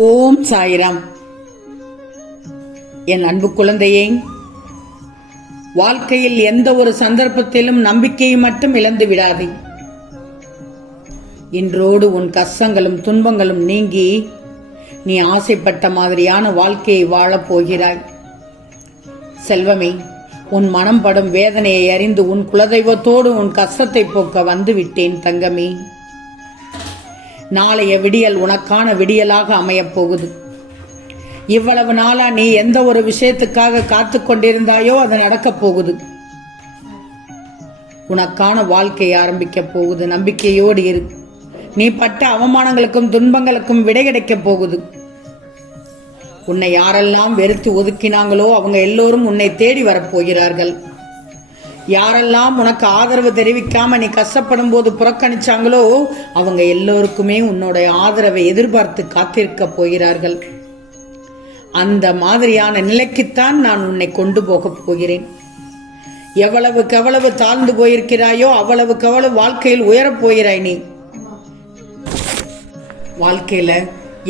ஓம் சாய்ராம். என் அன்பு குழந்தையே, வாழ்க்கையில் எந்த ஒரு சந்தர்ப்பத்திலும் நம்பிக்கையை மட்டும் இழந்து விடாதே. இன்றோடு உன் கஷ்டங்களும் துன்பங்களும் நீங்கி நீ ஆசைப்பட்ட மாதிரியான வாழ்க்கையை வாழப் போகிறாய். செல்வமே, உன் மனம் படும் வேதனையை அறிந்து உன் குலதெய்வத்தோடு உன் கஷ்டத்தை போக்க வந்து விட்டேன் தங்கமே. நாளைய விடியல் உனக்கான விடியலாக அமையப் போகுது. இவ்வளவு நாளா நீ எந்த ஒரு விஷயத்துக்காக காத்து கொண்டிருந்தாயோ அது நடக்கப் போகுது. உனக்கான வாழ்க்கை ஆரம்பிக்க போகுது. நம்பிக்கையோடு இரு. நீ பட்ட அவமானங்களுக்கும் துன்பங்களுக்கும் விடை கிடைக்கப் போகுது. உன்னை யாரெல்லாம் வெறுத்து ஒதுக்கினாங்களோ அவங்க எல்லோரும் உன்னை தேடி வரப்போகிறார்கள். யாரெல்லாம் உனக்கு ஆதரவு தெரிவிக்காம நீ கஷ்டப்படும் போது புறக்கணிச்சாங்களோ அவங்க எல்லோருக்குமே உன்னுடைய ஆதரவை எதிர்பார்த்து காத்திருக்க போகிறார்கள். அந்த மாதிரியான நிலைக்குத்தான் நான் உன்னை கொண்டு போக போகிறேன். எவ்வளவுக்கு எவ்வளவு தாழ்ந்து போயிருக்கிறாயோ அவ்வளவுக்கு அவ்வளவு வாழ்க்கையில் உயரப் போகிறாய். நீ வாழ்க்கையில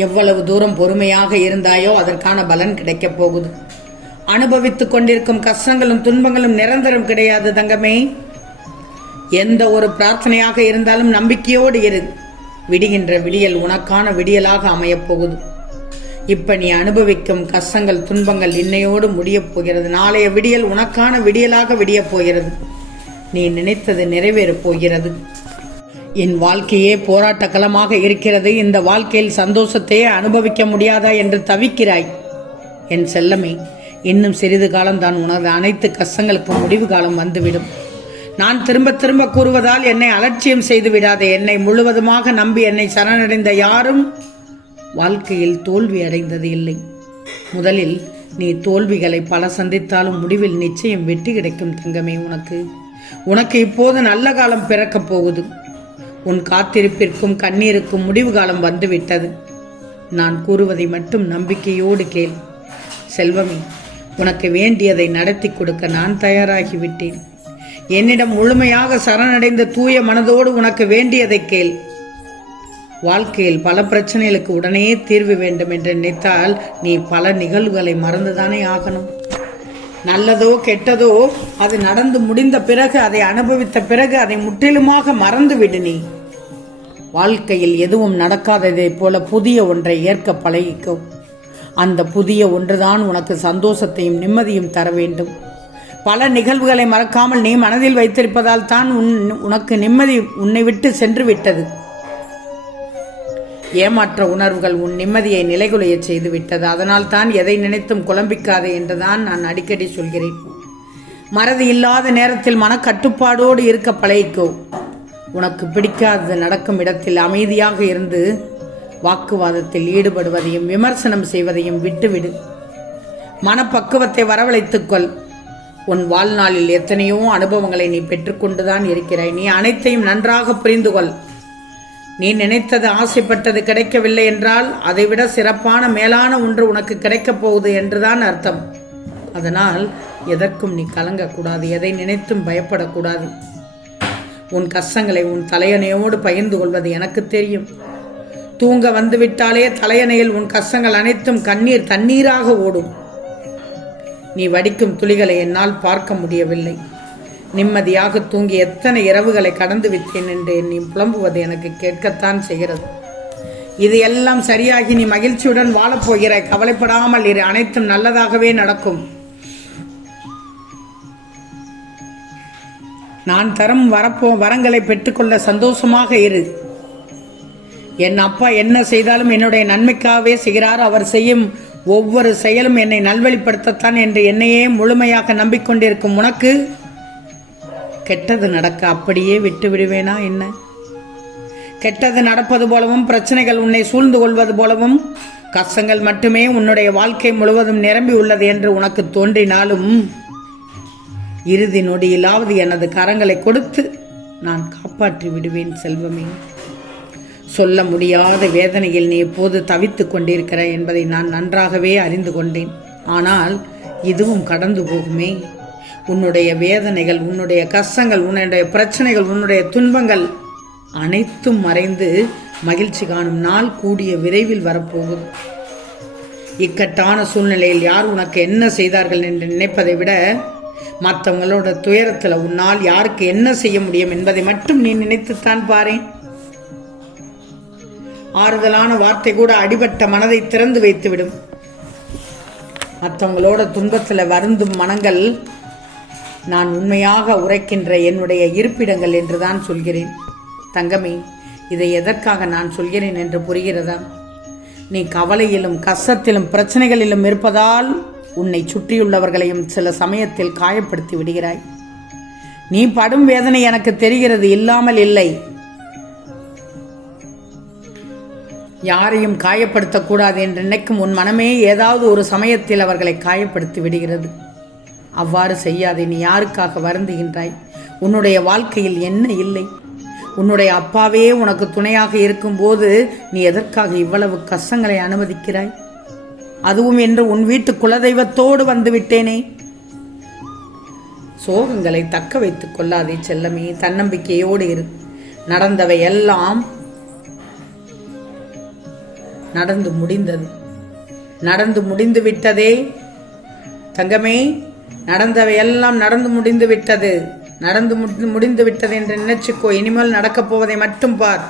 எவ்வளவு தூரம் பொறுமையாக இருந்தாயோ அதற்கான பலன் கிடைக்கப் போகுது. அனுபவித்துக் கொண்டிருக்கும் கஷ்டங்களும் துன்பங்களும் நிரந்தரம் கிடையாது தங்கமே. எந்த ஒரு பிரார்த்தனையாக இருந்தாலும் நம்பிக்கையோடு இரு. விடுகின்ற விடியல் உனக்கான விடியலாக அமையப் போகுது. இப்ப நீ அனுபவிக்கும் கஷ்டங்கள் துன்பங்கள் இன்னையோடு முடியப் போகிறது. நாளைய விடியல் உனக்கான விடியலாக விடியப் போகிறது. நீ நினைத்தது நிறைவேறப் போகிறது. என் வாழ்க்கையே போராட்ட களமாக இருக்கிறது. இந்த வாழ்க்கையில் சந்தோஷத்தையே அனுபவிக்க முடியாதா என்று தவிக்கிறாய். என் செல்லமே, இன்னும் சிறிது காலம்தான் உனது அனைத்து கஷ்டங்களுக்கும் முடிவு காலம் வந்துவிடும். நான் திரும்ப திரும்ப கூறுவதால் என்னை அலட்சியம் செய்து விடாதே. என்னை முழுவதுமாக நம்பி என்னை சரணடைந்த யாரும் வாழ்க்கையில் தோல்வி அடைந்தது இல்லை. முதலில் நீ தோல்விகளை பல சந்தித்தாலும் முடிவில் நிச்சயம் வெற்றி கிடைக்கும் தங்கமே. உனக்கு இப்போது நல்ல காலம் பிறக்கப் போகுது. உன் காத்திருப்பிற்கும் கண்ணீருக்கும் முடிவு காலம் வந்துவிட்டது. நான் கூறுவதை மட்டும் நம்பிக்கையோடு கேள். செல்வமே, உனக்கு வேண்டியதை நடத்தி கொடுக்க நான் தயாராகிவிட்டேன். என்னிடம் முழுமையாக சரணடைந்த தூய மனதோடு உனக்கு வேண்டியதை கேள். வாழ்க்கையில் பல பிரச்சனைகளுக்கு உடனே தீர்வு வேண்டும் என்று நினைத்தால் நீ பல நிகழ்வுகளை மறந்துதானே ஆகணும். நல்லதோ கெட்டதோ அது நடந்து முடிந்த பிறகு, அதை அனுபவித்த பிறகு அதை முற்றிலுமாக மறந்து விடு. நீ வாழ்க்கையில் எதுவும் நடக்காததை போல புதிய ஒன்றை ஏற்க பழகிக்கும். அந்த புதிய ஒன்றுதான் உனக்கு சந்தோஷத்தையும் நிம்மதியும் தர வேண்டும். பல நிகழ்வுகளை மறக்காமல் நீ மனதில் வைத்திருப்பதால் தான் உனக்கு நிம்மதி உன்னை விட்டு சென்று விட்டது. ஏமாற்ற உணர்வுகள் உன் நிம்மதியை நிலைகுலைய செய்து விட்டது. அதனால் தான் எதை நினைத்தும் குழம்பிக்காதே என்றுதான் நான் அடிக்கடி சொல்கிறேன். மறதி இல்லாத நேரத்தில் மனக்கட்டுப்பாடோடு இருக்க பழகிக்கோ. உனக்கு பிடிக்காதது நடக்கும் இடத்தில் அமைதியாக இருந்து வாக்குவாதத்தில் ஈடுபடுவதையும் விமர்சனம் செய்வதையும் விட்டுவிடு. மனப்பக்குவத்தை வரவழைத்துக்கொள். உன் வாழ்நாளில் எத்தனையோ அனுபவங்களை நீ பெற்றுக்கொண்டுதான் இருக்கிறாய். நீ அனைத்தையும் நன்றாக புரிந்து கொள். நீ நினைத்தது ஆசைப்பட்டது கிடைக்கவில்லை என்றால் அதைவிட சிறப்பான மேலான ஒன்று உனக்கு கிடைக்கப் போகுது என்றுதான் அர்த்தம். அதனால் எதற்கும் நீ கலங்கக்கூடாது. எதை நினைத்தும் பயப்படக்கூடாது. உன் கஷ்டங்களை உன் தலையணையோடு பகிர்ந்து கொள்வது எனக்கு தெரியும். தூங்க வந்துவிட்டாலே தலையணையில் உன் கஷ்டங்கள் அனைத்தும் கண்ணீர் தண்ணீராக ஓடும். நீ வடிக்கும் துளிகளை என்னால் பார்க்க முடியவில்லை. நிம்மதியாக தூங்கி எத்தனை இரவுகளை கடந்து விட்டேன் என்று நீ புலம்புவது எனக்கு கேட்கத்தான் செய்கிறது. இது எல்லாம் சரியாகி நீ மகிழ்ச்சியுடன் வாழப்போகிறாய். கவலைப்படாமல் இரு. அனைத்தும் நல்லதாகவே நடக்கும். நான் தரும் வரங்களை பெற்றுக்கொள்ள சந்தோஷமாக இரு. என் அப்பா என்ன செய்தாலும் என்னுடைய நன்மைக்காகவே செய்கிறார். அவர் செய்யும் ஒவ்வொரு செயலும் என்னை நல்வழிப்படுத்தத்தான் என்று என்னையே முழுமையாக நம்பிக்கொண்டிருக்கும் உனக்கு கெட்டது நடக்க அப்படியே விட்டு விடுவேனா என்ன? கெட்டது நடப்பது போலவும் பிரச்சனைகள் உன்னை சூழ்ந்து கொள்வது போலவும் கஷ்டங்கள் மட்டுமே உன்னுடைய வாழ்க்கை முழுவதும் நிரம்பி உள்ளது என்று உனக்கு தோன்றினாலும் இறுதி நொடியிலாவது எனது கரங்களை கொடுத்து நான் காப்பாற்றி விடுவேன் செல்வமே. சொல்ல முடியாத வேதனையில் நீ எப்போது தவித்து கொண்டிருக்கிறாய் என்பதை நான் நன்றாகவே அறிந்து கொண்டேன். ஆனால் இதுவும் கடந்து போகுமே. உன்னுடைய வேதனைகள், உன்னுடைய கஷ்டங்கள், உன்னுடைய பிரச்சனைகள், உன்னுடைய துன்பங்கள் அனைத்தும் மறைந்து மகிழ்ச்சி காணும் நாள் கூடிய விரைவில் வரப்போகுது. இக்கட்டான சூழ்நிலையில் யார் உனக்கு என்ன செய்தார்கள் என்று நினைப்பதை விட மற்றவங்களோட துயரத்தில் உன்னால் யாருக்கு என்ன செய்ய முடியும் என்பதை மட்டும் நீ நினைத்துத்தான் பாரேன். ஆறுதலான வார்த்தை கூட அடிபட்ட மனதை திறந்து வைத்துவிடும். மற்றவங்களோட துன்பத்தில் வருந்தும் மனங்கள் நான் உண்மையாக உரைக்கின்ற என்னுடைய இருப்பிடங்கள் என்றுதான் சொல்கிறேன். தங்கமே, இதை எதற்காக நான் சொல்கிறேன் என்று புரிகிறதா? நீ கவலையிலும் கஷ்டத்திலும் பிரச்சனைகளிலும் இருப்பதால் உன்னை சுற்றியுள்ளவர்களையும் சில சமயத்தில் காயப்படுத்தி விடுகிறாய். நீ படும் வேதனை எனக்கு தெரிகிறது, இல்லாமல் இல்லை. யாரையும் காயப்படுத்தக்கூடாது என்று நினைக்கும் உன் மனமே ஏதாவது ஒரு சமயத்தில் அவர்களை காயப்படுத்தி விடுகிறது. அவ்வாறு செய்யாதே. நீ யாருக்காக வருந்துகின்றாய்? உன்னுடைய வாழ்க்கையில் என்ன இல்லை? உன்னுடைய அப்பாவே உனக்கு துணையாக இருக்கும்போது நீ எதற்காக இவ்வளவு கஷ்டங்களை அனுமதிக்கிறாய்? அதுவும் என்று உன் வீட்டு குலதெய்வத்தோடு வந்து விட்டேனே. சோகங்களை தக்க வைத்துக் கொள்ளாதே செல்லமே. தன்னம்பிக்கையோடு இரு. நடந்தவை எல்லாம் நடந்து முடிந்தது. நடந்து முடிந்து விட்டதே தங்கமே. நடந்தவை எல்லாம் நடந்து முடிந்து விட்டது. நடந்து முடிந்து விட்டது என்று நினைச்சுக்கோ. இனிமேல் நடக்கப் போவதை மட்டும் பார்.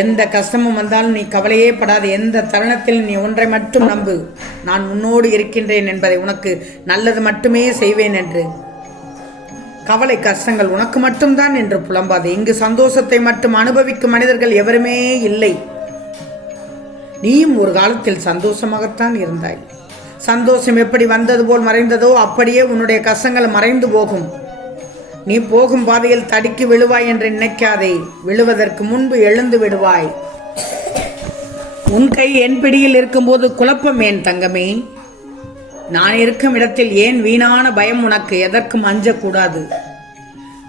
எந்த கஷ்டமும் வந்தாலும் நீ கவலையே படாது. எந்த தருணத்தில் நீ ஒன்றை மட்டும் நம்பு, நான் உன்னோடு இருக்கின்றேன் என்பதை, உனக்கு நல்லது மட்டுமே செய்வேன் என்று. கவலை கஷ்டங்கள் உனக்கு மட்டும்தான் என்று புலம்பாது. இங்கு சந்தோஷத்தை மட்டும் அனுபவிக்கும் மனிதர்கள் எவருமே இல்லை. நீயும் ஒரு காலத்தில் சந்தோஷமாகத்தான் இருந்தாய். சந்தோஷம் எப்படி வந்தது போல் மறைந்ததோ அப்படியே உன்னுடைய கஷ்டங்கள் மறைந்து போகும். நீ போகும் பாதையில் தடுக்கி விழுவாய் என்று நினைக்காதே. விழுவதற்கு முன்பு எழுந்து விடுவாய். உன் கை என் பிடியில் இருக்கும்போது குழப்பம் ஏன் தங்கமே? நான் இருக்கும் இடத்தில் ஏன் வீணான பயம் உனக்கு? எதற்கும் அஞ்சக்கூடாது.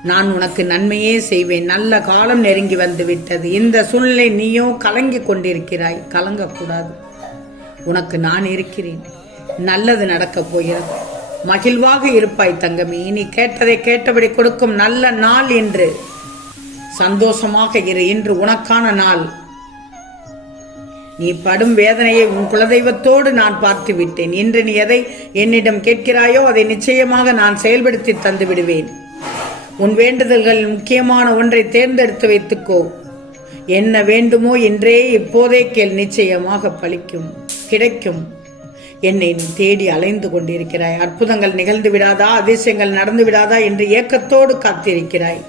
நான் உனக்கு நன்மையே செய்வேன். நல்ல காலம் நெருங்கி வந்து விட்டது. இந்த சூழ்நிலை நீயோ கலங்கி கொண்டிருக்கிறாய். கலங்கக்கூடாது. உனக்கு நான் இருக்கிறேன். நல்லது நடக்கப் போகிறது. மகிழ்வாக இருப்பாய் தங்கமே. நீ கேட்டதை கேட்டபடி கொடுக்கும் நல்ல நாள் என்று. சந்தோஷமாக இரு. இன்று உனக்கான நாள். நீ படும் வேதனையை உன் குலதெய்வத்தோடு நான் பார்த்து விட்டேன். இன்று நீ எதை என்னிடம் கேட்கிறாயோ அதை நிச்சயமாக நான் செயல்படுத்தி தந்து விடுவேன். உன் வேண்டுதல்களில் முக்கியமான ஒன்றை தேர்ந்தெடுத்து வைத்துக்கோ. என்ன வேண்டுமோ என்றே இப்போதே கேள். நிச்சயமாக பலிக்கும், கிடைக்கும். என்னை நீ தேடி அலைந்து கொண்டிருக்கிறாய். அற்புதங்கள் நிகழ்ந்து விடாதா, அதிசயங்கள் நடந்து விடாதா என்று ஏக்கத்தோடு காத்திருக்கிறாய்.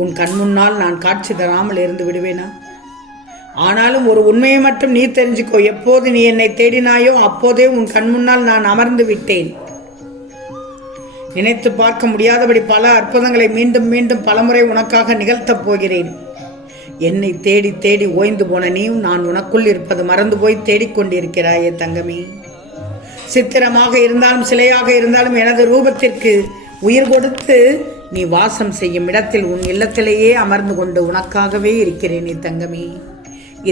உன் கண் முன்னால் நான் காட்சி தராமல் இருந்து விடுவேனா? ஆனாலும் ஒரு உண்மையை மட்டும் நீ தெரிஞ்சுக்கோ. எப்போது நீ என்னை தேடினாயோ அப்போதே உன் கண் முன்னால் நான் அமர்ந்து விட்டேன். நினைத்து பார்க்க முடியாதபடி பல அற்புதங்களை மீண்டும் மீண்டும் பலமுறை உனக்காக நிகழ்த்தப் போகிறேன். என்னை தேடி தேடி ஓய்ந்து போன நீயும் நான் உனக்குள் இருப்பது மறந்து போய் தேடிக்கொண்டிருக்கிறாயே தங்கமே. சித்திரமாக இருந்தாலும் சிலையாக இருந்தாலும் எனது ரூபத்திற்கு உயிர் கொடுத்து நீ வாசம் செய்யும் இடத்தில் உன் இல்லத்திலேயே அமர்ந்து கொண்டு உனக்காகவே இருக்கிறேனே தங்கமே.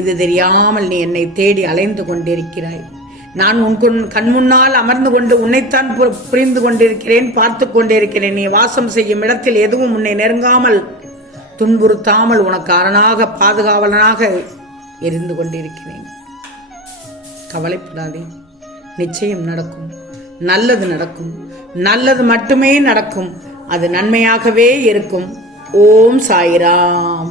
இது தெரியாமல் நீ என்னை தேடி அலைந்து கொண்டிருக்கிறாய். நான் உன் கண் முன்னால் அமர்ந்து கொண்டு உன்னைத்தான் புரிந்து கொண்டிருக்கிறேன், பார்த்து கொண்டிருக்கிறேன். நீ வாசம் செய்யும் இடத்தில் எதுவும் உன்னை நெருங்காமல் துன்புறுத்தாமல் உனக்கு அரணாக பாதுகாவலனாக இருந்து கொண்டிருக்கிறேன். கவலைப்படாதே. நிச்சயம் நடக்கும். நல்லது நடக்கும். நல்லது மட்டுமே நடக்கும். அது நன்மையாகவே இருக்கும். ஓம் சாய்ராம்.